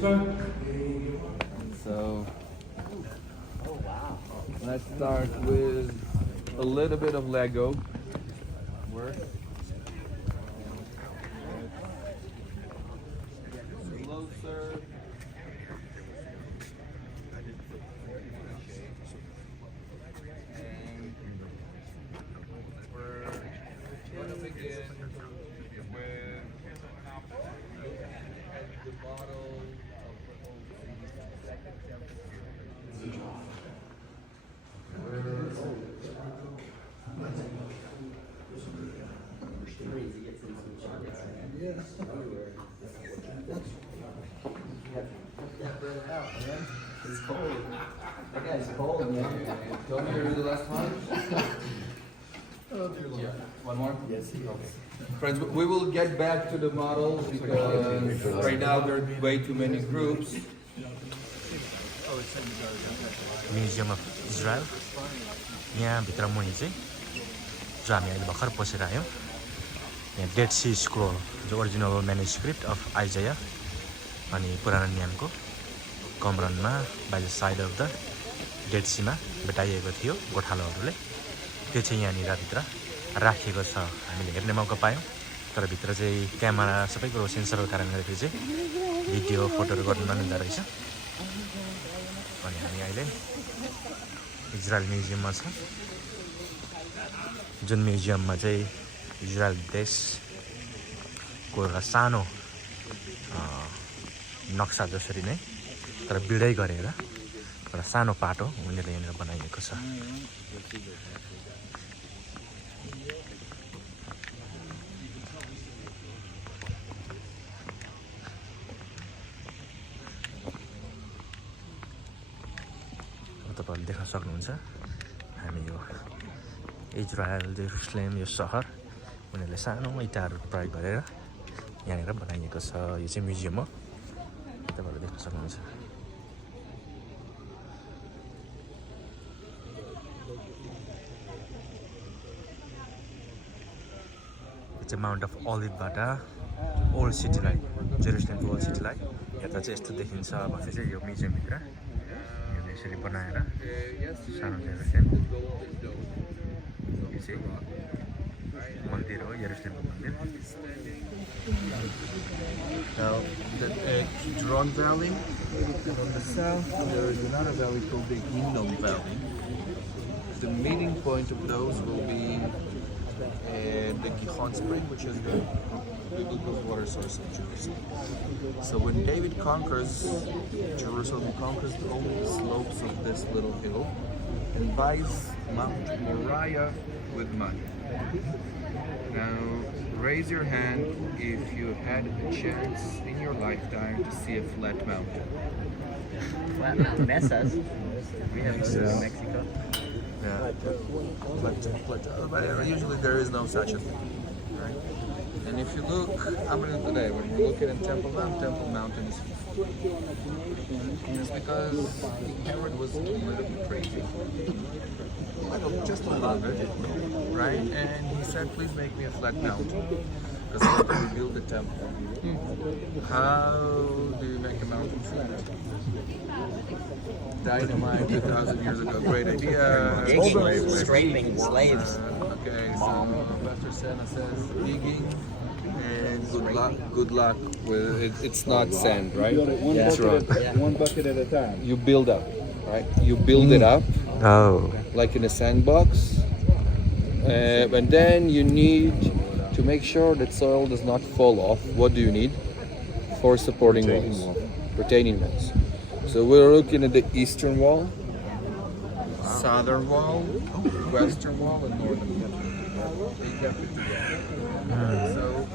So let's start with a little bit of Lego work. Closer. And we're gonna begin with the bottle of the second temperature. It's cold. That guy's cold, man. Tell me you're the last one. Yeah. One more? Yes, he is. Friends, we will get back to the model because right now there are way too many groups. Museum of Israel यहाँभित्र मुनि चाहिँ जो हामी अहिले भर्खर पसेर आयौँ यहाँ डेड सी स्क्रोल जो ओरिजिनल म्यानुस्क्रिप्ट अफ आइजाया अनि पुरानो नियमको कमरनमा by the side of the dead सीमा भेटाइएको थियो गोठालोहरूले त्यो चाहिँ यहाँनिर भित्र राखिएको छ हामीले हेर्ने मौका पायौँ तर भित्र चाहिँ क्यामेरा सबै कुरो सेन्सरको कारणले गर्दाखेरि चाहिँ भिडियो फोटोहरू गर्नु नमिल्दो रहेछ अनि हामी अहिले इजरायल म्युजियममा छ जुन म्युजियममा चाहिँ इजरायल देशको एउटा सानो नक्सा जसरी नै तर बिडै गरेर एउटा सानो पाटो उनीहरूले यहाँनिर बनाइएको छ तपाईँहरूले देख्न सक्नुहुन्छ हामी यो इजरायल जेरुसलेम यो सहर उनीहरूले सानो इँटाहरू प्रयोग गरेर यहाँनिर बनाइएको छ यो चाहिँ म्युजियम हो तपाईँहरूले देख्न सक्नुहुन्छ यो चाहिँ माउन्ट अफ ओलिभबाट ओल्ड सिटीलाई जेरुसलेमको ओल्ड सिटीलाई यता चाहिँ यस्तो देखिन्छ भने चाहिँ यो म्युजियमभित्र यसरी बनाएर सानो जेरुसलेम यो चाहिँ मन्दिर हो जेरुसलेमको मन्दिर Now, the Kidron Valley, on the south, there is another valley called the Hinnom Valley. The meeting point of those will be the Gihon Spring, which is the biblical water source of Jerusalem. So when David conquers Jerusalem, he conquers the whole slopes of this little hill and buys Mount Moriah with money. Now, raise your hand if you had a chance in your lifetime to see a flat mountain. Well, Mesas. We have those in Mexico. Yeah, but usually there is no such a thing, right? And if you look, I'm going to today, when we're looking at Temple Mountain is just because Herod was a little bit crazy. Just a little bit, right? And he said, please make me a flat mountain because I want to rebuild the temple. How do you make a mountain flat? Dynamite 2,000 years ago, great idea. Scraping slaves. Okay, so Pastor Sena says digging and good luck with it. It's not sand, right? It's rock. One bucket at a time. You build up, right? You build it up Oh, like in a sandbox, and then you need to make sure that soil does not fall off. What do you need? For supporting walls, retaining walls. So we're looking at the eastern wall, southern wall, western wall, and northern wall. They kept it together. So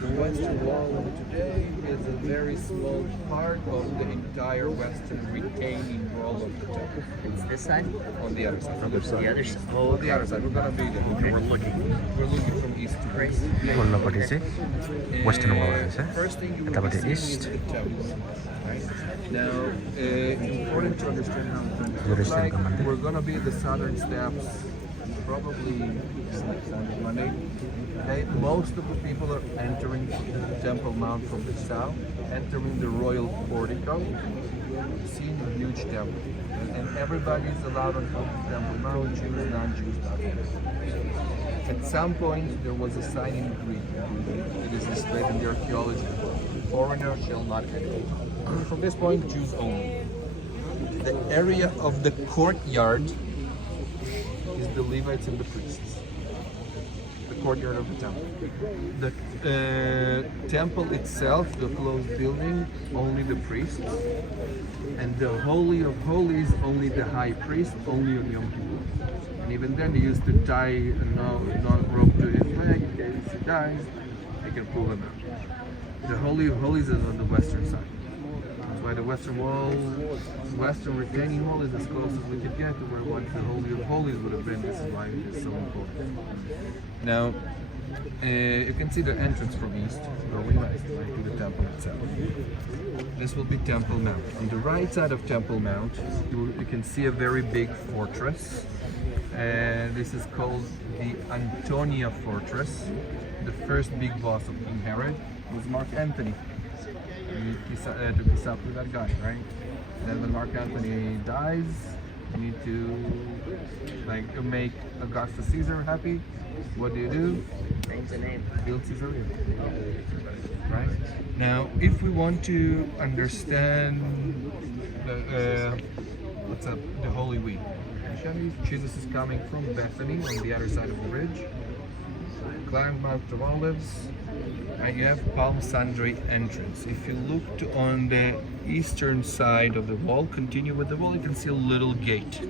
the western wall today is a very small part of the entire western retaining wall of the temple. It's this side? On the other side. The other side. Oh, On the other side. We're gonna be there. okay. We're looking. We're looking from east to west. पल्लोपट्टि चाहिँ western वाल रहेछ First thing you will यतापट्टि be seeing east is the temple. Right? Now, important to understand how things look Jerusalem like. Commander. We're gonna be at the southern steps probably Sunday, Monday. Most of the people are entering the Temple Mount from the south, entering the royal portico, seeing the huge temple. And everybody is allowed on top of the Temple Mount, Jews, non-Jews, nothing. At some point, there was a sign in Greek. It is displayed in the archaeology. Foreigner shall not enter. From this point, Jews only. The area of the courtyard is the Levites and the priests. The courtyard of the temple. The temple itself, the closed building, only the priests. And the Holy of Holies, only the high priest, only on Yom Kippur. And even then, they used to tie a rope to his leg in case he dies. They can pull him out. The Holy of Holies is on the western side. That's why the western retaining wall is as close as we could get to where once the Holy of Holies would have been. This is why it is so important. Now, you can see the entrance from east, going west, right, to the temple itself. This will be Temple Mount. On the right side of Temple Mount, you can see a very big fortress. This is called the Antonia Fortress. The first big boss of King Herod was Mark Antony. You need to kiss up with that guy, right? And then when Mark Antony dies, you need to make Augustus Caesar happy. What do? Change the name. Build Caesarea. Right? Now, if we want to understand the Holy Week, Jesus is coming from Bethany on the other side of the ridge. Climb Mount of Olives, and you have Palm Sunday entrance. If you look on the eastern side of the wall, continue with the wall, you can see a little gate.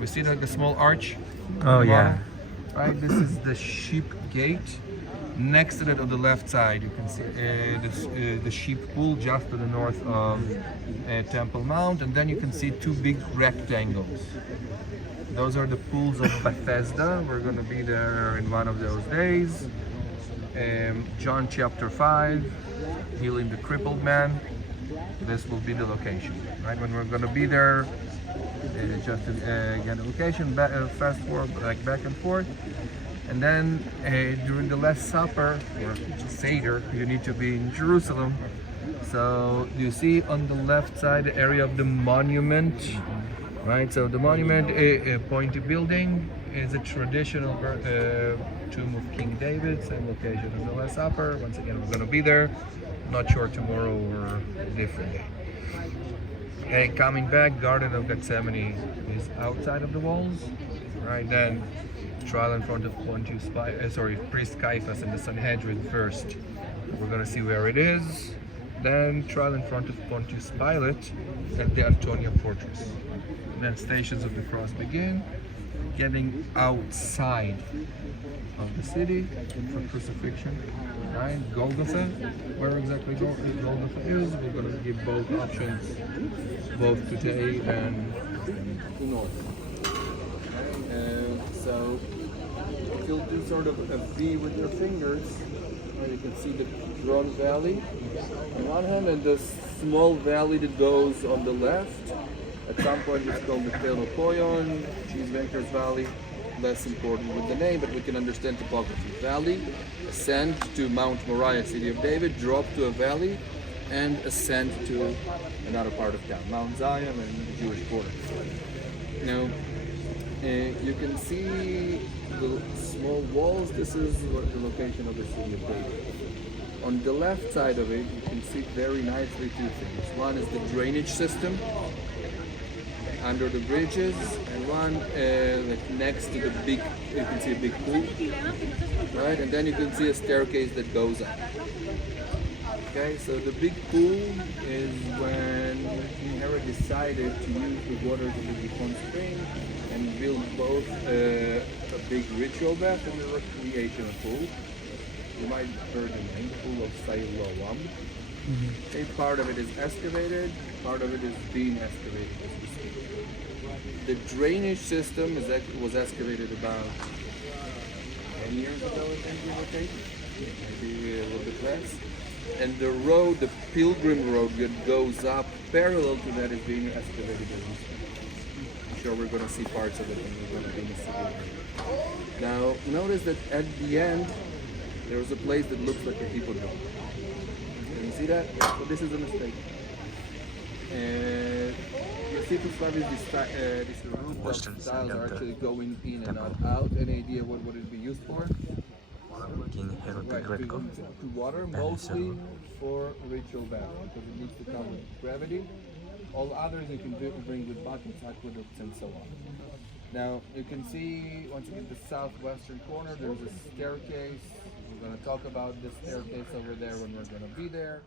We see like a small arch. Oh yeah. Right, this is the sheep gate. Next to it on the left side, you can see the sheep pool just to the north of Temple Mount, and then you can see two big rectangles. Those are the pools of Bethesda. We're going to be there in one of those days. John chapter 5, healing the crippled man. This will be the location. Right, when we're going to be there, just to get the location, fast forward, like back and forth. And then during the Last Supper, or Seder, you need to be in Jerusalem. So you see on the left side the area of the monument, right? So the monument, a pointy building, is a traditional tomb of King David, same location as the Last Supper. Once again, we're going to be there. Not sure tomorrow or different day. Okay, coming back, Garden of Gethsemane is outside of the walls, right? Then trial in front of Priest Caiaphas and the Sanhedrin first. We're going to see where it is. Then trial in front of Pontius Pilate at the Antonia Fortress. Then Stations of the Cross begin, getting outside of the city for crucifixion. Right, Golgotha. Where exactly Golgotha is, we're going to give both options, both today and tomorrow. So if you'll do sort of a V with your fingers, right, you can see the Kidron Valley on one hand, and the small valley that goes on the left. At some point it's called the Pelopoyon, Cheesemakers Valley. Less important with the name, but we can understand topography. Valley, ascend to Mount Moriah, city of David, drop to a valley, and ascend to another part of town, Mount Zion and the Jewish border. Now, you can see the small walls. This is the location of the city of David. On the left side of it, you can see very nicely two things. One is the drainage system under the bridges, and one next to the big, you can see a big pool, right? And then you can see a staircase that goes up. Okay, so the big pool is when King Herod decided to use the waters of the Gihon spring and build both a big ritual bath and a recreational pool. You might have heard the name, Pool of Siloam. Okay, part of it is excavated, part of it is being excavated as we speak. The drainage system was excavated about 10 years ago, I think, give or take, maybe a little bit less. And the road, the pilgrim road that goes up parallel to that, is being excavated as we speak. sure we're going to see parts of it when we're going to be in the city. Now, notice that at the end, there was a place that looks like a hippodrome. Can you see that? So this is a mistake. And you see to Slavis, this rooftop Western tiles side of are the actually going in and temple. not out. Any idea what would it be used for? King Herod the Right, Great go. to water, mostly for ritual bath, because it needs to come with gravity. All others you can bring with buckets, aqueducts, and so on. Now, you can see, once you get the southwestern corner, there's a staircase. We're going to talk about this staircase over there when we're going to be there.